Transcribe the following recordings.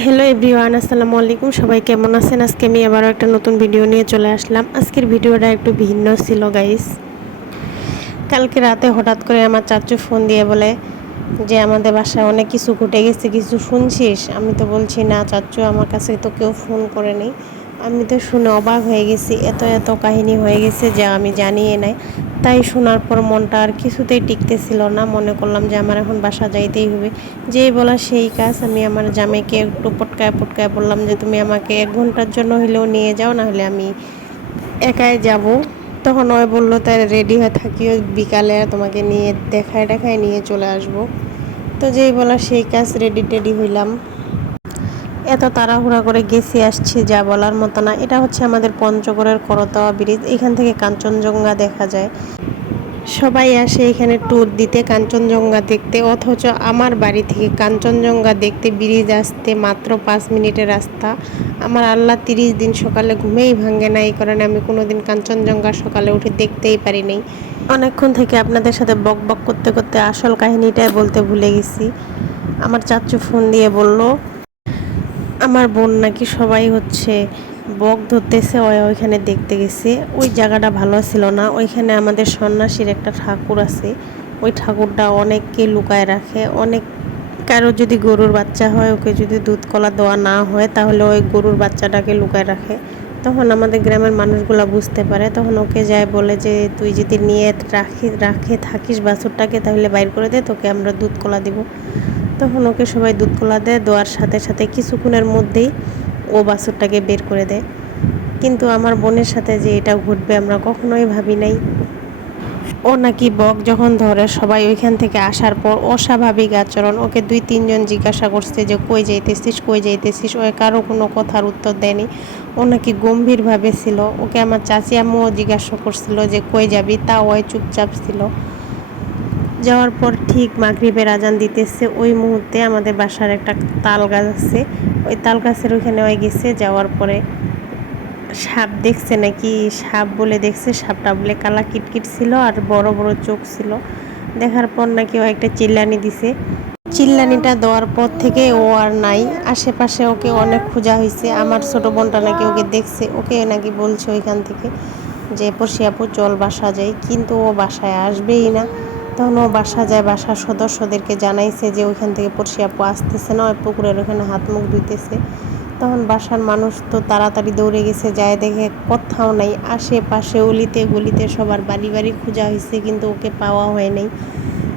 Hello everyone, আসসালামু আলাইকুম। সবাই কেমন আছেন? আজকে আমি আবারও একটা নতুন ভিডিও নিয়ে চলে আসলাম। আজকের ভিডিওটা একটু ভিন্ন ছিল গাইস। কালকে রাতে হঠাৎ করে আমার চাচু ফোন দিয়ে বলে যে আমাদের বাসায় অনেক কিছু ঘটে গেছে, কিছু শুনছিস? আমি তো বলছি না চাচু, আমার কাছে তো কেউ ফোন করে নেই। আমি তো শুনে অবাক হয়ে গেছি, এত এত কাহিনী হয়ে গেছে যা আমি জানিয়ে নাই। তাই শোনার পর মনটা আর কিছুতেই টিকতেছিল না, মনে করলাম যে আমার এখন বাসা যাইতেই হবে। যেই বলা সেই কাজ, আমি আমার জামাইকে একটু পটকায় পটকায় বললাম যে তুমি আমাকে 1 ঘন্টার জন্য হলেও নিয়ে যাও, না হলে আমি একাই যাব। তখন ওই বললো তাই রেডি হয়ে থাকিও, বিকালে তোমাকে নিয়ে দেখায় দেখায় নিয়ে চলে আসব। তো যেই বলা সেই কাজ, রেডি টেডি হইলাম। এত তাড়াহুড়া করে গেছি আসছি যা বলার মতো না। এটা হচ্ছে আমাদের পঞ্চগড়ের করতোয়া ব্রিজ, এখান থেকে কাঞ্চনজঙ্ঘা দেখা যায়। সবাই আসে এখানে ট্যুর দিতে, কাঞ্চনজঙ্ঘা দেখতে, অথচ আমার বাড়ি থেকে কাঞ্চনজঙ্ঘা দেখতে ব্রিজ আসতে মাত্র 5 মিনিটের রাস্তা। আমার আল্লাহ 30 দিন সকালে ঘুমেই ভাঙে না, এই কারণে আমি কোনোদিন কাঞ্চনজঙ্ঘা সকালে উঠে দেখতেই পারি নাই। অনেকক্ষণ থেকে আপনাদের সাথে বক বক করতে করতে আসল কাহিনীটাই বলতে ভুলে গেছি। আমার চাচু ফোন দিয়ে বলল আমার বোন নাকি সবাই হচ্ছে বক ধরতেছে, ওইখানে দেখতে গেছে। ওই জায়গাটা ভালো ছিল না, ওইখানে আমাদের সন্ন্যাসীর একটা ঠাকুর আছে। ওই ঠাকুরটা অনেককে লুকায় রাখে। অনেক কারো যদি গরুর বাচ্চা হয়, ওকে যদি দুধ কলা দেওয়া না হয়, তাহলে ওই গরুর বাচ্চাটাকে লুকায় রাখে। তখন আমাদের গ্রামের মানুষগুলো বুঝতে পারে, তখন ওকে যায় বলে যে তুই যদি নিয়ে রাখে থাকিস বাছুরটাকে, তাহলে বাইর করে দে, তোকে আমরা দুধ কলা দিব। তখন ওকে সবাই দুধ কলা দেয়, দেওয়ার সাথে সাথে কিছুক্ষণের মধ্যেই ও বাছুরটাকে বের করে দেয়। কিন্তু আমার বোনের সাথে যে এটা ঘটবে আমরা কখনোই ভাবি নাই। ও নাকি বক যখন ধরে, সবাই ওইখান থেকে আসার পর অস্বাভাবিক আচরণ। ওকে 2-3 জন জিজ্ঞাসা করছে যে কই যাইতেছিস, কই যাইতেছিস, ও কারো কোনো কথার উত্তর দেয়নি। ও নাকি গম্ভীরভাবে ছিল। ওকে আমার চাচি আম্মুও জিজ্ঞাসা করছিল যে কই যাবি, তা ওই চুপচাপ ছিল। যাওয়ার পর ঠিক মাগরিবের আজান দিতেছে, ওই মুহূর্তে আমাদের বাসার একটা তাল গাছ আছে, ওই তাল গাছের ওইখানে ওই গেছে। যাওয়ার পরে সাপ দেখছে, নাকি সাপ বলে দেখছে, সাপটা বলে কালা কিটকিট ছিল আর বড় বড় চোখ ছিল। দেখার পর নাকি ও একটা চিল্লানি দিছে। চিল্লানিটা দেওয়ার পর থেকে ও আর নাই। আশেপাশে ওকে অনেক খোঁজা হয়েছে। আমার ছোট বোনটা নাকি ওকে দেখছে, ওকে নাকি বলছে ওইখান থেকে যে পড়শি আপু চল বাসা যাই, কিন্তু ও বাসায় আসবেই না। তখন ও বাসা যায়, বাসার সদস্যদেরকে জানাইছে যে ওইখান থেকে পড়শি আপু আসতেছে না, ওই পুকুরের ওখানে হাত মুখ ধুইতেছে। তখন বাসার মানুষ তো তাড়াতাড়ি দৌড়ে গেছে, যায় দেখে কোথাও নাই। আশেপাশে অলিতে গলিতে সবার বাড়ি বাড়ি খোঁজা হয়েছে, কিন্তু ওকে পাওয়া হয় নাই।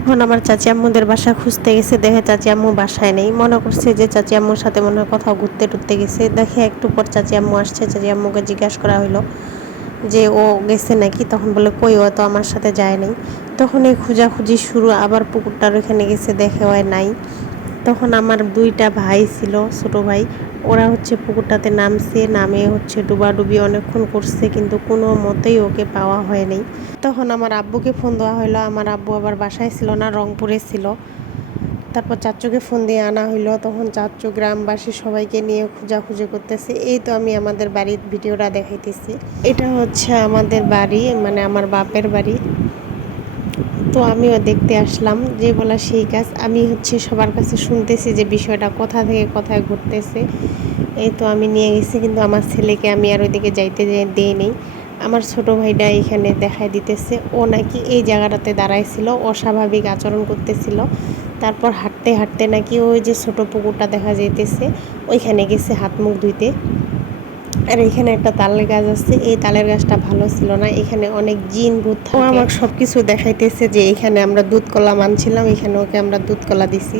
এখন আমার চাচি আম্মুদের বাসা খুঁজতে গেছে, দেখে চাচি আম্মু বাসায় নেই। মনে করছে যে চাচি আম্মুর সাথে মনে হয় কোথাও ঘুরতে টুরতে গেছে। দেখে একটু পর চাচি আম্মু আসছে, চাচি আম্মুকে জিজ্ঞাসা করা হলো যে ও গেছে নাকি। তখন বলে কই, ও তো আমার সাথে যায় নাই। তখন এই খোঁজাখুঁজি শুরু, আবার পুকুরটার ওখানে গেছে, দেখে হয় নাই। তখন আমার 2টা ভাই ছিল, ছোট ভাই, ওরা হচ্ছে পুকুরটাতে নামছে, নামে হচ্ছে ডুবাডুবি অনেকক্ষণ করছে, কিন্তু কোনো মতেই ওকে পাওয়া হয় নাই। তখন আমার আব্বুকে ফোন দেওয়া হলো, আমার আব্বু আবার বাসায় ছিল না, রংপুরে ছিল। তারপর চাচুকে ফোন দিয়ে আনা হইলো। তখন চাচু গ্রামবাসী সবাইকে নিয়ে খোঁজাখুঁজি করতেছে। এই তো আমি আমাদের বাড়ির ভিডিওটা দেখাইতেছি। এটা হচ্ছে আমাদের বাড়ি, মানে আমার বাপের বাড়ি। তো আমিও দেখতে আসলাম, যে বলা সেই কাজ। আমি হচ্ছে সবার কাছে শুনতেছি যে বিষয়টা কোথা থেকে কোথায় ঘটতেছে। এই তো আমি নিয়ে গেছি, কিন্তু আমার ছেলেকে আমি আর ওইদিকে যাইতে দেই নেই। আমার ছোট ভাইটা এখানে দেখাই দিতেছে, ও নাকি এই জায়গাটাতে দাঁড়াইছিল, অস্বাভাবিক আচরণ করতেছিল। তারপর হাঁটতে হাঁটতে নাকি ওই যে ছোট পুকুরটা দেখা যাইতেছে, ওইখানে গেছে হাত মুখ ধুইতে। আর এখানে একটা তালের গাছ আছে, এই তালের গাছটা ভালো ছিল না, এখানে অনেক জিন ভূত থাকে। ও আমাকে সব কিছু দেখাইতেছে যে এখানে আমরা দুধ কলা মানছিলাম, এখানে ওকে আমরা দুধ কলা দিছি।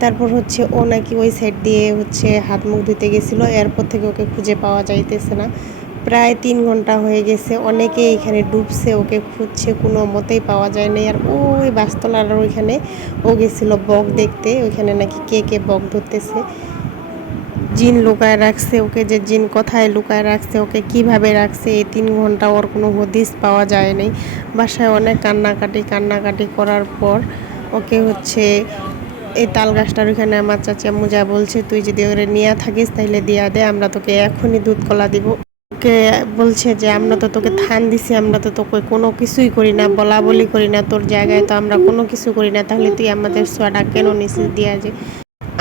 তারপর হচ্ছে ও নাকি ওই সাইড দিয়ে হচ্ছে হাত মুখ ধুতে গেছিলো, এরপর থেকে ওকে খুঁজে পাওয়া যাইতেছে না। প্রায় 3 ঘন্টা হয়ে গেছে, অনেকে এখানে ডুবছে, ওকে খুঁজছে, কোনো মতেই পাওয়া যায় না। আর ওই বাসতলার ওইখানে ও গেছিলো বক দেখতে, ওইখানে নাকি কে কে বক ধরতেছে। জিন লুকায় রাখছে ওকে, যে জিন কোথায় লুকায় রাখছে, ওকে কিভাবে রাখছে, এই 3 ঘন্টা ওর কোনো হদিস পাওয়া যায় নাই। বাসায় অনেক কান্নাকাটি করার পর ওকে হচ্ছে এই তাল গাছটার ওইখানে আমার চাচি আম্মু যা বলছে, তুই যদি ওরে নিয়ে থাকিস তাহলে দিয়া দে, আমরা তোকে এখনই দুধ কলা দিব। ওকে বলছে যে আমরা তো তোকে থান দিছি, আমরা তো তোকে কোনো কিছুই করি না, বলা বলি করি না, তোর জায়গায় তো আমরা কোনো কিছু করি না, তাহলে তুই আমাদের সোয়াটা কেন নিছিস দিয়া যে।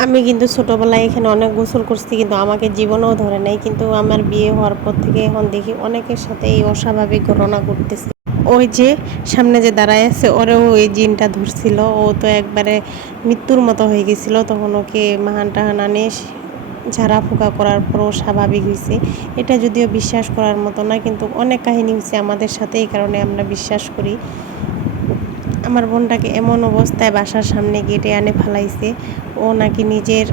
আমি কিন্তু ছোটোবেলায় এখানে অনেক গোসল করছি, কিন্তু আমাকে জীবনেও ধরে নাই। কিন্তু আমার বিয়ে হওয়ার পর থেকে এখন দেখি অনেকের সাথে এই অস্বাভাবিক ঘটনা ঘটতেছে। ওই যে সামনে যে দাঁড়ায় আছে, ওরেও ওই জিনটা ধরছিল। ও তো একবারে মৃত্যুর মতো হয়ে গেছিলো। তখন ওকে মাহান টাহান আনে ঝাড়া ফুকা করার পরও স্বাভাবিক হয়েছে। এটা যদিও বিশ্বাস করার মতো না, কিন্তু অনেক কাহিনী হয়েছে আমাদের সাথে, এই কারণে আমরা বিশ্বাস করি। আমার বোনটাকে এমন অবস্থায় বাসার সামনে গেটে আনে ফেলাইছে। ও নাকি নিজের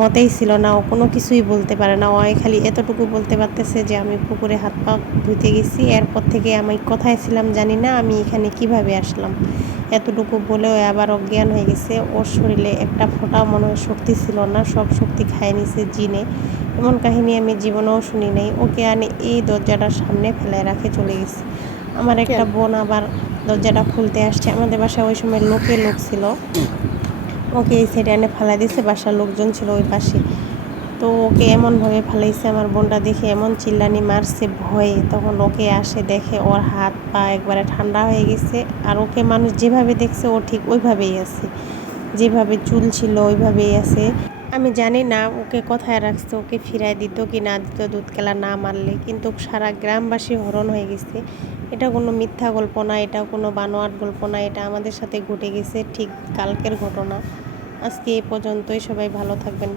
মতেই ছিল না, ও কোনো কিছুই বলতে পারে না। ও খালি এতটুকু বলতে পারতেছে যে আমি পুকুরে হাত পা ধুতে গেছি, এরপর থেকে আমি কোথায় ছিলাম জানি না, আমি এখানে কিভাবে আসলাম। এতটুকু বলেও আবার অজ্ঞান হয়ে গেছে। ওর শরীরে একটা ফোঁটাও মনে হয় শক্তি ছিল না, সব শক্তি খায় নিছে জিনে। এমন কাহিনী আমি জীবনেও শুনি নাই। ওকে আনে এই দরজাটার সামনে ফেলে রাখে চলে গেছে। আমার একটা বোন আবার দরজাটা খুলতে আসছে। আমাদের বাসায় ওই সময় লোক ছিল। ওকে এই সাইডে এনে ফেলাই দিয়েছে, বাসার লোকজন ছিল ওই পাশে। তো ওকে এমনভাবে ফেলাইছে, আমার বোনটা দেখে এমন চিল্লানি মারছে ভয়ে। তখন ওকে আসে দেখে ওর হাত পা একবারে ঠান্ডা হয়ে গেছে। আর ওকে মানুষ যেভাবে দেখছে ও ঠিক ওইভাবেই আছে, যেভাবে চুল ছিল ওইভাবেই আছে। আমি জানি না ওকে কোথায় রাখছে, ওকে ফিরায় দিত কি না দিত দুধ কেলা না মারলে। কিন্তু সারা গ্রামবাসী হরণ হয়ে গেছে। এটা কোনো মিথ্যা গল্প না, এটা কোনো বানোয়াট গল্প না, এটা আমাদের সাথে ঘটে গেছে ঠিক কালকের ঘটনা। আজকে এই পর্যন্তই, সবাই ভালো থাকবেন।